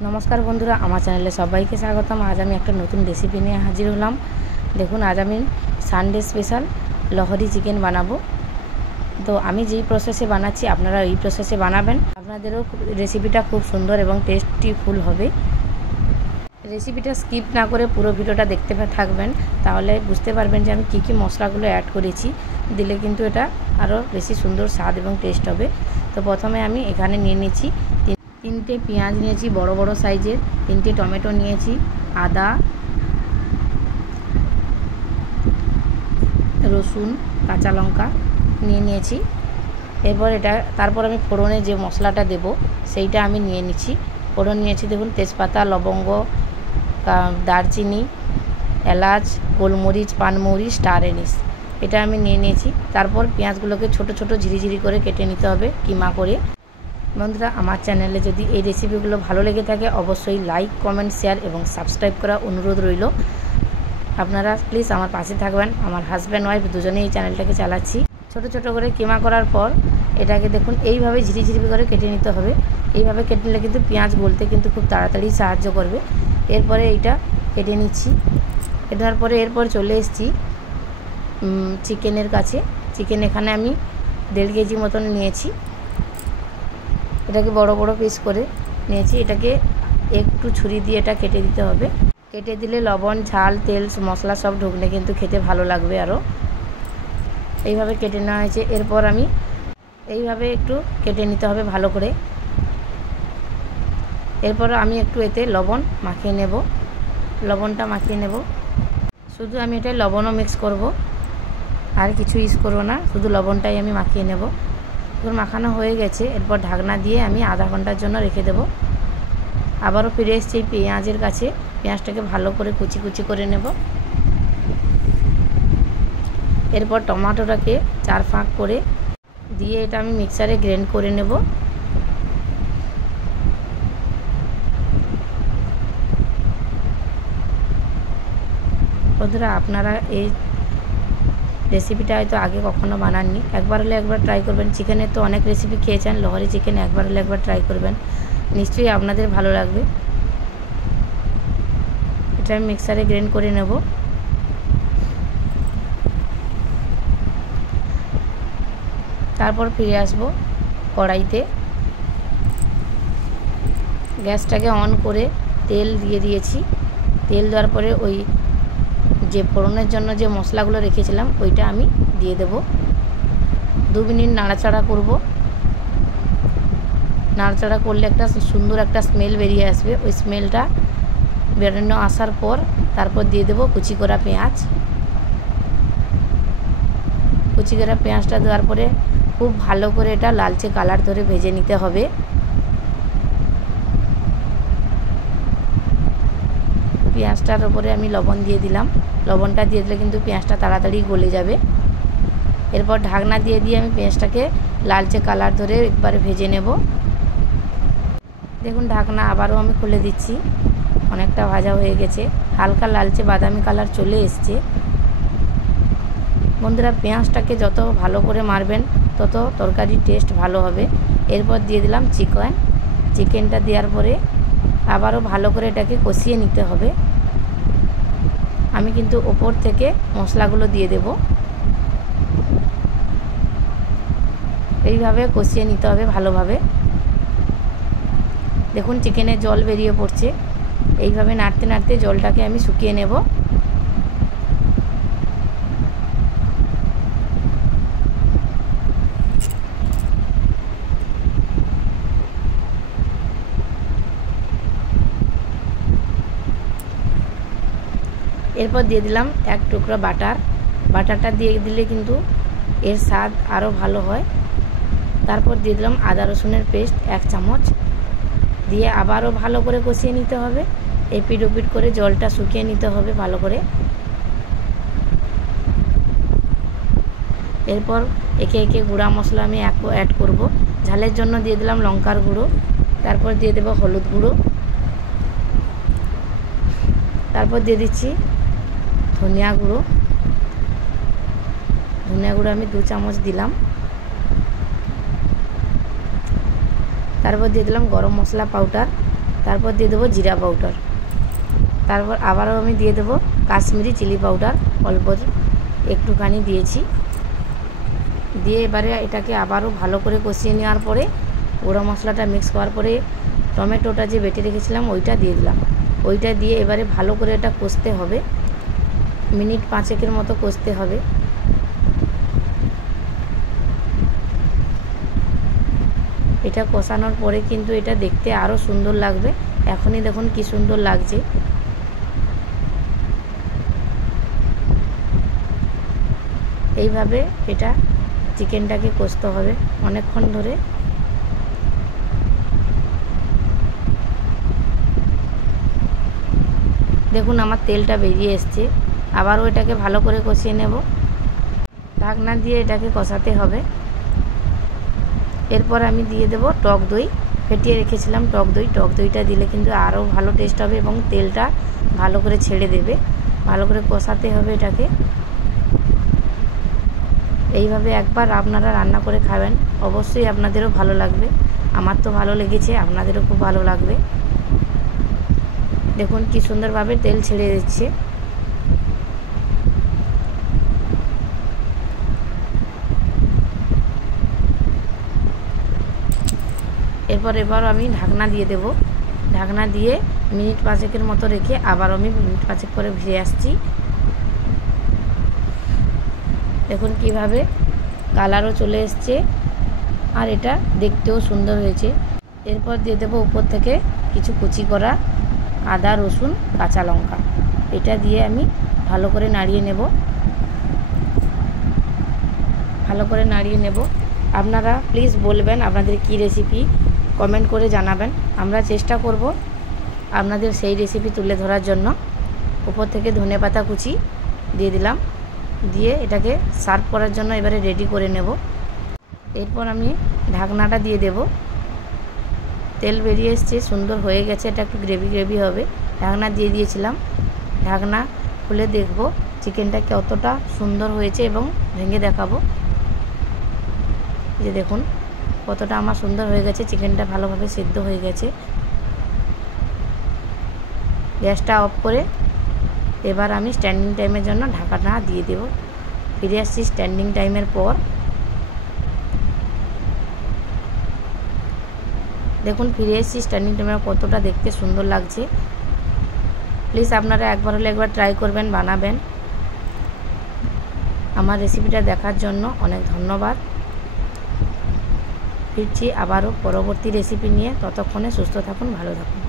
नमस्कार बंधुरा आमार चैनेले सबाइके स्वागतम। आज आमी एक नतून रेसिपि निये हाजिर हलाम। देखुन आज आमी सानडे स्पेशल लहरी चिकेन बानाबो। तो आमी जेई प्रसेसे बानाচ্ছি आपनारा এই प्रसेसे बानाबेन, आपनादेরও रेसिपिटा खूब सुंदर एवं टेस्टीफुल होबे। रेसिपिटा स्किप ना करे पुरो भिडियोटा देखते थाकबेन, ताहले बुझते पारबेन जे आमी की की मशलागुलो ऐड करेছি। दिले किन्तु एटा आरो बेशी सुंदर स्वाद एवं टेस्ट होबे। तो प्रथमे आमी एखाने निये निয়েছি तीनटे पेঁয়াজ নিয়েছি বড় বড় সাইজের, তিনটে টমেটো নিয়েছি, আদা রসুন কাঁচা লঙ্কা নিয়েছি। এরপর এটা তারপর আমি ফোড়নে যে মশলাটা দেব সেইটা আমি নিয়ে নিচ্ছি। ফোড়ন নিয়েছি দেখুন তেজপাতা, লবঙ্গ, দারচিনি, এলাচ, গোলমরিচ, পানমৌরি, স্টার এনিস এটা আমি নিয়ে নিয়েছি। তারপর পেঁয়াজগুলোকে ছোট ছোট ঝিরিঝিরি করে কেটে নিতে হবে কিমা করে। বন্ধুরা আমার চ্যানেলে যদি এই রেসিপিগুলো ভালো লেগে থাকে অবশ্যই লাইক, কমেন্ট, শেয়ার এবং সাবস্ক্রাইব করা অনুরোধ রইল। আপনারা প্লিজ আমার পাশে থাকবেন। আমার হাজব্যান্ড ওয়াইফ দুজনেই এই চ্যানেলটাকে চালাচ্ছি। ছোট ছোট করে কিমা করার পর এটাকে দেখুন এইভাবে ঝিরিঝিরি করে কেটে নিতে হবে। এইভাবে কেটে নিলে কিন্তু পেঁয়াজ গলতে কিন্তু খুব তাড়াতাড়ি সাহায্য করবে। এরপরে এইটা কেটে নিচ্ছি। এটার পরে এরপর চলে এসেছি চিকেনের কাছে। চিকেন এখানে আমি 1.5 কেজি মতন নিয়েছি। এটাকে বড় বড় পিস করে নিয়েছি। এটাকে একটু ছুরি দিয়ে এটা কেটে দিতে হবে। কেটে দিলে লবণ, ঝাল, তেল, মশলা সব ঢুকলে কিন্তু খেতে ভালো লাগবে। আরও এইভাবে কেটে নেওয়া হয়েছে। এরপর আমি এইভাবে একটু কেটে নিতে হবে ভালো করে। এরপর আমি একটু এতে লবণ মাখিয়ে নেব। লবণটা মাখিয়ে নেব। শুধু আমি এটা লবণও মিক্স করব, আর কিছু ইউজ করব না, শুধু লবণটাই আমি মাখিয়ে নেব। এখন মাখানো হয়ে গেছে। এরপর ঢাকনা দিয়ে আমি আধা ঘন্টার জন্য রেখে দেব। আবারও ফিরে এসেছি এই পেঁয়াজের কাছে। পেঁয়াজটাকে ভালো করে কুচি কুচি করে নেব। এরপর টমেটোটাকে 4 ফাঁক করে দিয়ে এটা আমি মিক্সারে গ্রাইন্ড করে নেব। বন্ধুরা আপনারা এই রেসিপিটা হয়তো আগে কখনো বানাননি, একবার হলে একবার ট্রাই করবেন। চিকেনের তো অনেক রেসিপি খেয়েছেন, লহরি চিকেন একবার হলে একবার ট্রাই করবেন, নিশ্চয়ই আপনাদের ভালো লাগবে। এটা আমি মিক্সারে গ্রাইন্ড করে নেব। তারপর ফিরে আসব কড়াইতে। গ্যাসটাকে অন করে তেল দিয়ে দিয়েছি। তেল দেওয়ার পরে ওই যে ফোড়নের জন্য যে মশলাগুলো রেখেছিলাম ওইটা আমি দিয়ে দেব। 2 মিনিট নাড়াচাড়া করব। নাড়াচাড়া করলে একটা সুন্দর একটা স্মেল বেরিয়ে আসবে। ওই স্মেলটা বেরোনো আসার পর তারপর দিয়ে দেব কুচি করা পেঁয়াজ। কুচি করা পেঁয়াজটা দেওয়ার পরে খুব ভালো করে এটা লালচে কালার ধরে ভেজে নিতে হবে। পেঁয়াজটার উপরে আমি লবণ দিয়ে দিলাম। লবণটা দিয়ে দিলে কিন্তু পেঁয়াজটা তাড়াতাড়ি গলে যাবে। এরপর ঢাকনা দিয়ে আমি পেঁয়াজটাকে লালচে কালার ধরে একবারে ভেজে নেব। দেখুন ঢাকনা আবারও আমি খুলে দিচ্ছি। অনেকটা ভাজা হয়ে গেছে, হালকা লালচে বাদামি কালার চলে এসছে। বন্ধুরা পেঁয়াজটাকে যত ভালো করে মারবেন তত তরকারির টেস্ট ভালো হবে। এরপর দিয়ে দিলাম চিকেনটা দেওয়ার পরে আবারও ভালো করে এটাকে কষিয়ে নিতে হবে। আমি কিন্তু ওপর থেকে মশলাগুলো দিয়ে দেব। এইভাবে কষিয়ে নিতে হবে ভালোভাবে। দেখুন চিকেনের জল বেরিয়ে পড়ছে। এইভাবে নাড়তে নাড়তে জলটাকে আমি শুকিয়ে নেব। এরপর দিয়ে দিলাম 1 টুকরো বাটার। বাটারটা দিয়ে দিলে কিন্তু এর স্বাদ আরও ভালো হয়। তারপর দিয়ে দিলাম আদা রসুনের পেস্ট 1 চামচ দিয়ে আবারও ভালো করে কষিয়ে নিতে হবে। এপিট ওপিট করে জলটা শুকিয়ে নিতে হবে ভালো করে। এরপর একে একে গুঁড়া মশলা আমি অ্যাড করব। ঝালের জন্য দিয়ে দিলাম লঙ্কার গুঁড়ো, তারপর দিয়ে দেব হলুদ গুঁড়ো, তারপর দিয়ে দিচ্ছি ধনিয়া গুঁড়ো। ধনিয়া গুঁড়ো আমি 2 চামচ দিলাম। তারপর দিয়ে দিলাম গরম মশলা পাউডার তারপর দিয়ে দেবো জিরা পাউডার, তারপর আবারও আমি দিয়ে দেবো কাশ্মীরি চিলি পাউডার, অল্প একটুখানি দিয়েছি। দিয়ে এবারে এটাকে আবারও ভালো করে কষিয়ে নেওয়ার পরে গুঁড়ো মশলাটা মিক্স করার পরে টমেটোটা যে বেটে রেখেছিলাম ওইটা দিয়ে দিলাম। ওইটা দিয়ে এবারে ভালো করে এটা কষতে হবে, মিনিট 5 মতো কষতে হবে। এটা কষানোর পরে কিন্তু এটা দেখতে আরও সুন্দর লাগবে। এখনই দেখুন কি সুন্দর লাগছে। এইভাবে এটা চিকেনটাকে কষতে হবে অনেকক্ষণ ধরে। দেখুন আমার তেলটা বেরিয়ে এসছে। আবারও এটাকে ভালো করে কষিয়ে নেব। ঢাকনা দিয়ে এটাকে কষাতে হবে। এরপর আমি দিয়ে দেব টক দই, ফেটিয়ে রেখেছিলাম টক দই। টক দইটা দিলে কিন্তু আরও ভালো টেস্ট হবে এবং তেলটা ভালো করে ছেড়ে দেবে। ভালো করে কষাতে হবে এটাকে। এইভাবে একবার আপনারা রান্না করে খাবেন, অবশ্যই আপনাদেরও ভালো লাগবে। আমার তো ভালো লেগেছে, আপনাদেরও খুব ভালো লাগবে। দেখুন কি সুন্দরভাবে তেল ছেড়ে দিচ্ছে। এবার আমি ঢাকনা দিয়ে দেব। ঢাকনা দিয়ে মিনিট 5 মতো রেখে আবার আমি মিনিট 5 পরে ফিরে আসছি। দেখুন কিভাবে কালারও চলে এসছে আর এটা দেখতেও সুন্দর হয়েছে। এরপর দিয়ে দেবো উপর থেকে কিছু কুচি করা আদা, রসুন, কাঁচা লঙ্কা। এটা দিয়ে আমি ভালো করে নাড়িয়ে নেব। ভালো করে নাড়িয়ে নেব। আপনারা প্লিজ বলবেন আপনাদের কি রেসিপি, কমেন্ট করে জানাবেন। আমরা চেষ্টা করব আপনাদের সেই রেসিপি তুলে ধরার জন্য। উপর থেকে ধনেপাতা কুচি দিয়ে দিলাম। দিয়ে এটাকে সার্ভ করার জন্য এবারে রেডি করে নেব। এরপর আমি ঢাকনাটা দিয়ে দেব। তেল বেরিয়ে এসছে, সুন্দর হয়ে গেছে। এটা একটু গ্রেভি গ্রেভি হবে। ঢাকনা দিয়ে দিয়েছিলাম। ঢাকনা খুলে দেখব চিকেনটা কতটা সুন্দর হয়েছে এবং ভেঙে দেখাবো। যে দেখুন কতটা আমার সুন্দর হয়ে গেছে, চিকেনটা ভালোভাবে সিদ্ধ হয়ে গেছে। গ্যাসটা অফ করে এবার আমি স্ট্যান্ডিং টাইমের জন্য ঢাকাটা দিয়ে দেব। ফিরে আসছি স্ট্যান্ডিং টাইমের পর। দেখুন ফিরে এসেছি স্ট্যান্ডিং টাইমের, কতটা দেখতে সুন্দর লাগছে। প্লিজ আপনারা একবার হলে একবার ট্রাই করবেন, বানাবেন। আমার রেসিপিটা দেখার জন্য অনেক ধন্যবাদ। ফিরছি আবারও পরবর্তী রেসিপি নিয়ে। ততক্ষণে সুস্থ থাকুন, ভালো থাকুন।